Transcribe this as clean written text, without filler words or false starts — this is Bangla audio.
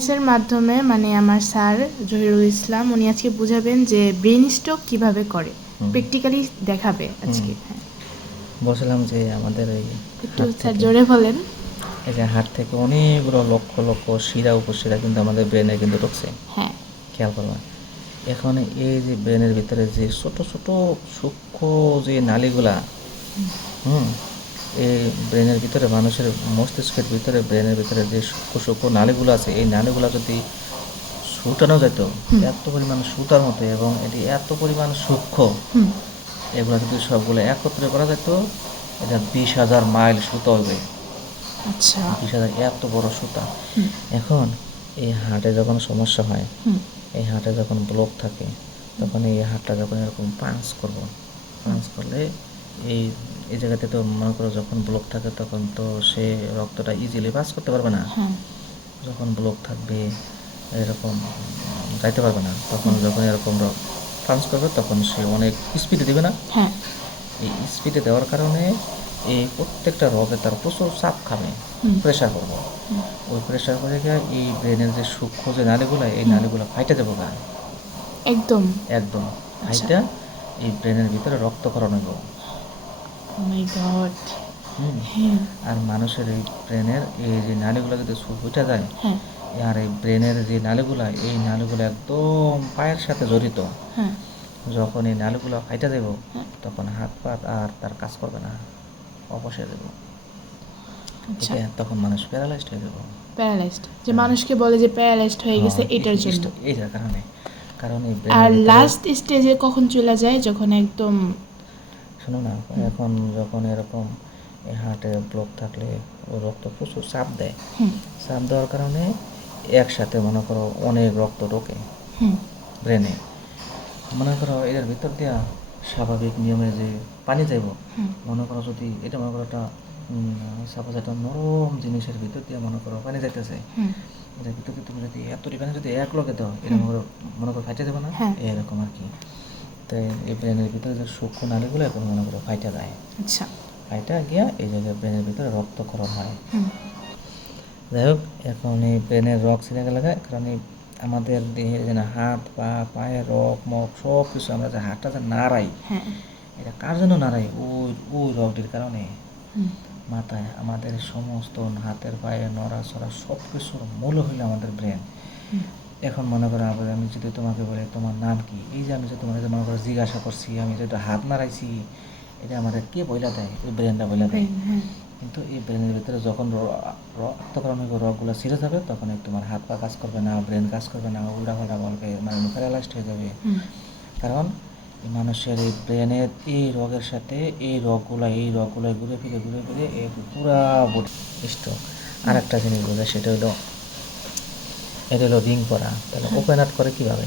সায়েন্সের মাধ্যমে মানে আমার স্যার জহিরুল ইসলাম উনি আজকে বুঝাবেন যে ব্রেন স্ট্রোক কিভাবে করে, প্র্যাকটিক্যালি দেখাবে আজকে। হ্যাঁ, বলছিলাম যে আমাদের এই একটু স্যার জোরে বলেন। এই যে হার্ট থেকে অনেকগুলো লক্ষ লক্ষ শিরা উপশিরা কিন্তু আমাদের ব্রেনে কিন্তু ঢুকছে। হ্যাঁ, খেয়াল করবেন। এখন এই যে ব্রেনের ভিতরে যে ছোট ছোট সূক্ষ্ম যে নালীগুলা, এই ব্রেনের ভিতরে মানুষের মস্তিষ্কের ভিতরে ব্রেনের ভিতরে যে সূক্ষ্ম সূক্ষ্ম নালীগুলো আছে, এই নালীগুলো যদি শুটানো যেত এত পরিমাণ সুতার মতো, এবং এটি এত পরিমাণ সূক্ষ্ম, এগুলো যদি সবগুলো একত্রে করা যেত, এটা 20,000 মাইল সুতা হবে। আচ্ছা, 20,000 এত বড় সুতা। এখন এই হার্টে যখন সমস্যা হয়, এই হার্টে যখন ব্লক থাকে, তখন এই হার্টটা যখন এরকম পাঞ্চ করলে এই এই জায়গাতে তো মনে করো যখন ব্লক থাকে তখন তো সে রক্তটা ইজিলি পাস করতে পারবে না। যখন ব্লক থাকবে এরকম যাইতে পারবে না, তখন যখন এরকম পাঞ্চ করবে তখন সে অনেক স্পিডে দেবে না। এই স্পিডে দেওয়ার কারণে এই প্রত্যেকটা রগে তার প্রচুর চাপ খাবে, প্রেশার করবো। ওই প্রেশার করে গিয়ে এই ব্রেনের যে সূক্ষ্ম যে নালীগুলো, এই নালীগুলো ফাইটে যাবো গা, একদম একদম ফাইটা এই ব্রেনের ভিতরে রক্তক্ষরণ হইব। আর মানুষের এই ব্রেনের এই যে নালীগুলো যদি ফুটে যায়, আর এই ব্রেনের যে নালীগুলো, এই নালীগুলো একদম পায়ের সাথে জড়িত। যখন এই নালীগুলো ফাইটা দেব, তখন হাত পা আর তার কাজ করবে না, অবশ্যই দেব। তখন মানুষ প্যারালাইজড হয়ে যাব। প্যারালাইজড, যে মানুষকে বলে যে প্যারালাইজড হয়ে গেছে এটার জন্য, এইটার কারণে। কারণ এই আর লাস্ট স্টেজে কখন চলে যায়, যখন একদম শোনো না, এখন যখন এরকম এই হার্টে ব্লক থাকলে ওই রক্ত প্রচুর চাপ দেয়, চাপ দেওয়ার কারণে একসাথে মনে করো অনেক রক্ত ঢোকে ব্রেনে। মনে করো এটার ভিতর দিয়া স্বাভাবিক নিয়মে যে পানি যাইব, মনে করো যদি এটা মনে করো একটা সাপোজ একটা নরম জিনিসের ভিতর দিয়ে মনে করো পানি যাইতেছে, এটার ভিতর দিয়ে তুমি যদি এত পানি যদি এক লগে দাও, এটা মনে করো ফাইটে যাবে না, এরকম আর কি। তাই এই ব্রেনের ভিতরে যে সূক্ষ্ম নালীগুলো এখন মনে করো ফাইটা যায়, ফাইটা গিয়া এই জায়গায় ব্রেনের ভিতরে রক্তক্ষরণ হয়। যাই হোক, এখন এই ব্রেনের রক ছিঁড়ে গেলে, কারণ এই আমাদের দেহের যেন হাত পা পায়ের রক মক সব কিছু আমরা যে হাতটা যে নাড়াই, এটা কার জন্য নাড়াই? ওই ওই রকটির কারণে। মাথায় আমাদের সমস্ত হাতের পায়ে নড়াচড়া সব কিছুর মূল হইলো আমাদের ব্রেন। এখন মনে করো আমি যদি তোমাকে বলি তোমার নাম কি, এই যে আমি যে তোমাকে মনে করো জিজ্ঞাসা করছি, আমি যেটা হাত নাড়াইছি, এটা আমাদের কে বইলা দেয়? ওই ব্রেনটা বইলা দেয়। কিন্তু এই ব্রেনের ভিতরে যখন রক্তক্ষরণ হইব, রগগুলো ছিঁড়ে যাবে, তখন তোমার হাত পা কাজ করবে না, ব্রেন কাজ করবে না, উল্টাপাল্টা বলবে, মানে প্যারালাইজড হয়ে যাবে। কারণ মানুষের এই ব্রেনের এই রোগের সাথে এই রোগগুলো ঘুরে ফিরে এই পুরা বডি স্ট্রোক। আর একটা জিনিস বোঝা, সেটা হলো এটা হলো রিং করা। তাহলে ওপেন আপ করে কীভাবে?